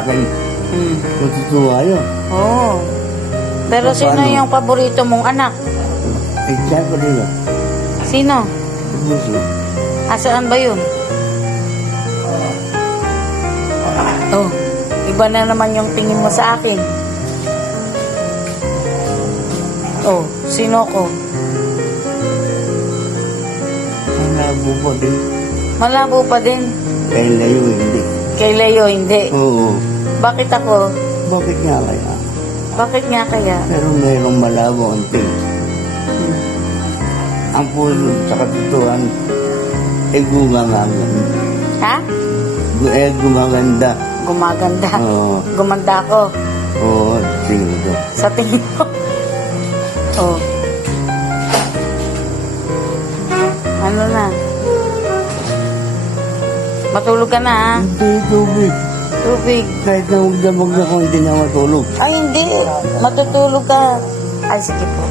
akin. Hmm. Natutuwa yun. Oo. Pero sino Paano? yung paborito mong anak? Eh, siyempre yun. Sino? Gusto. Asaan ba yun? Oh, iba na naman yung tingin mo sa akin. Oh, sino ko? Malabo pa din. Malabo pa din. Kaya layo hindi. Kay Leo, hindi. Oo. Bakit ako? Bakit nga kaya? Bakit nga kaya? Pero merong malabo ang ting. Ang puso sa katotohan, eh gumaganda. Ha? Gumaganda. Gumaganda. Oo. Gumanda ako. Oo, tingin ko. Sa tingin mo. Oh. Ano na? Matulog ka na, ha? Hindi, tubig. Tubig. Kahit na magdamag na ko, hindi na matulog. Ay, hindi. Matutulog ka. Ay, sige po.